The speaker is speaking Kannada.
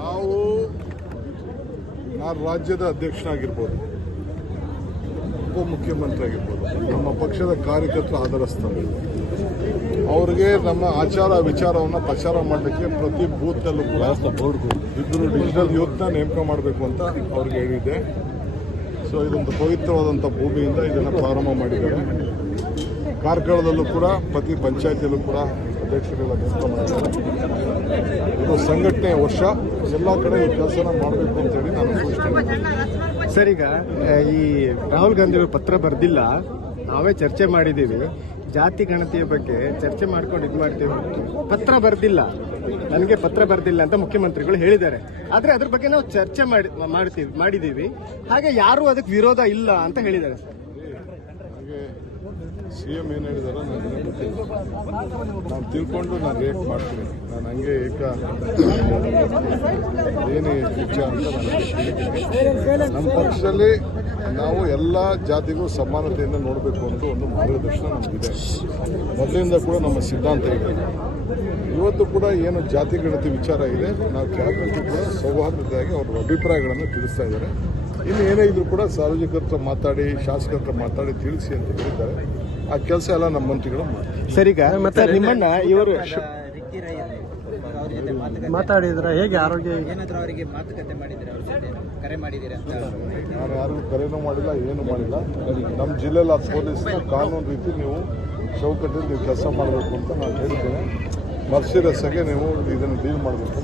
ನಾನು ರಾಜ್ಯದ ಅಧ್ಯಕ್ಷನಾಗಿರ್ಬೋದು, ಉಪಮುಖ್ಯಮಂತ್ರಿ ಆಗಿರ್ಬೋದು, ನಮ್ಮ ಪಕ್ಷದ ಕಾರ್ಯಕರ್ತರ ಆಧಾರ ಸ್ತಂಭ. ಅವ್ರಿಗೆ ನಮ್ಮ ಆಚಾರ ವಿಚಾರವನ್ನು ಪ್ರಚಾರ ಮಾಡಲಿಕ್ಕೆ ಪ್ರತಿ ಬೂತ್ನಲ್ಲೂ ಕೂಡ ಇಬ್ಬರು ಡಿಜಿಟಲ್ ಯೂತ್ನ ನೇಮಕ ಮಾಡಬೇಕು ಅಂತ ಅವ್ರಿಗೆ ಹೇಳಿದೆ. ಸೊ ಇದೊಂದು ಪವಿತ್ರವಾದಂಥ ಭೂಮಿಯಿಂದ ಇದನ್ನು ಪ್ರಾರಂಭ ಮಾಡಿದ್ದಾರೆ. ಕಾರ್ಕಳದಲ್ಲೂ ಕೂಡ ಪ್ರತಿ ಪಂಚಾಯತಿಯಲ್ಲೂ ಕೂಡ ಅಧ್ಯಕ್ಷರುಗಳ ನೇಮಕ ಮಾಡಿದ್ದಾರೆ. ಇದು ಸಂಘಟನೆಯ ವರ್ಷ, ಎಲ್ಲ ಕಡೆ ಈ ಕೆಲಸನ ಮಾಡಬೇಕು ಅಂತೇಳಿ ನಾನು ಘೋಷಣೆ ಮಾಡಿದ್ದೇನೆ. ಸರ್, ಈಗ ಈ ರಾಹುಲ್ ಗಾಂಧಿ ಅವರು ಪತ್ರ ಬರೆದಿಲ್ಲ, ನಾವೇ ಚರ್ಚೆ ಮಾಡಿದ್ದೀವಿ, ಜಾತಿ ಗಣತಿಯ ಬಗ್ಗೆ ಚರ್ಚೆ ಮಾಡ್ಕೊಂಡು ಇದು ಮಾಡ್ತೀವಿ, ಪತ್ರ ಬರೆದಿಲ್ಲ, ನನಗೆ ಪತ್ರ ಬರೆದಿಲ್ಲ ಅಂತ ಮುಖ್ಯಮಂತ್ರಿಗಳು ಹೇಳಿದ್ದಾರೆ. ಆದ್ರೆ ಅದ್ರ ಬಗ್ಗೆ ನಾವು ಚರ್ಚೆ ಮಾಡಿದ್ದೀವಿ, ಹಾಗೆ ಯಾರು ಅದಕ್ಕೆ ವಿರೋಧ ಇಲ್ಲ ಅಂತ ಹೇಳಿದ್ದಾರೆ. ಹಾಗೆ ಸಿಎಂ ಏನು ಹೇಳಿದಾರೋ ನನಗೆ ಗೊತ್ತಿಲ್ಲ. ನಾನು ತಿಳ್ಕೊಂಡು ನಾನು ರಿಯಾಕ್ಟ್ ಮಾಡ್ತೀನಿ. ನಾನು ಹಂಗೆ ಏನು ವಿಚಾರ ಅಂತ ನಮ್ಮ ಪಕ್ಷದಲ್ಲಿ ನಾವು ಎಲ್ಲ ಜಾತಿಗೂ ಸಮಾನತೆಯಿಂದ ನೋಡಬೇಕು ಅಂತ ಒಂದು ಮಾರ್ಗದರ್ಶನ ನಮಗಿದೆ. ಮೊದಲಿಂದ ಕೂಡ ನಮ್ಮ ಸಿದ್ಧಾಂತ ಇದೆ. ಇವತ್ತು ಕೂಡ ಏನು ಜಾತಿ ಗಣತಿ ವಿಚಾರ ಇದೆ, ನಾವು ಕ್ಯಾಬಿನೆಟ್ ಕೂಡ ಸೌಹಾರ್ದತೆಯಾಗಿ ಅವರ ಅಭಿಪ್ರಾಯಗಳನ್ನು ತಿಳಿಸ್ತಾ ಇದ್ದಾರೆ. ಇನ್ನು ಏನೇ ಇದ್ರು ಕೂಡ ಸಾರ್ವಜನಿಕರ ಹತ್ರ ಮಾತಾಡಿ, ಶಾಸಕರ ಹತ್ರ ಮಾತಾಡಿ ತಿಳಿಸಿ ಅಂತ ಹೇಳಿದ್ದಾರೆ. ಆ ಕೆಲಸ ಎಲ್ಲ ನಮ್ಮ ಮಂತ್ರಿಗಳು ಮಾಡ್ತಾರೆ. ಸರ್, ಈಗ ಮತ್ತೆ ನಿಮ್ಮನ್ನ ಇವರು ಮಾತಾಡಿದ್ರೆ ಹೇಗೆ ಆರೋಗ್ಯ ಅವರಿಗೆ ಮಾತುಕತೆ ಮಾಡಿದ್ರೆ ಅವ್ರ ಜೊತೆ ಕರೆ ಮಾಡಿದ್ದೀರಾ ಅಂತ? ನಾನು ಯಾರಿಗೂ ಕರೆನೂ ಮಾಡಿಲ್ಲ, ಏನು ಮಾಡಿಲ್ಲ. ನಮ್ಮ ಜಿಲ್ಲೆಯಲ್ಲಿ ಆ ಪೊಲೀಸ್ನ ಕಾನೂನು ರೀತಿ ನೀವು ಚೌಕಟ್ಟಲ್ಲಿ ನೀವು ಕೆಲಸ ಮಾಡಬೇಕು ಅಂತ ನಾನು ಹೇಳ್ತೇನೆ. ಮರ್ಸಿರಸ್ಸಾಗೆ ನೀವು ಇದನ್ನು ಡೀಲ್ ಮಾಡಬೇಕು.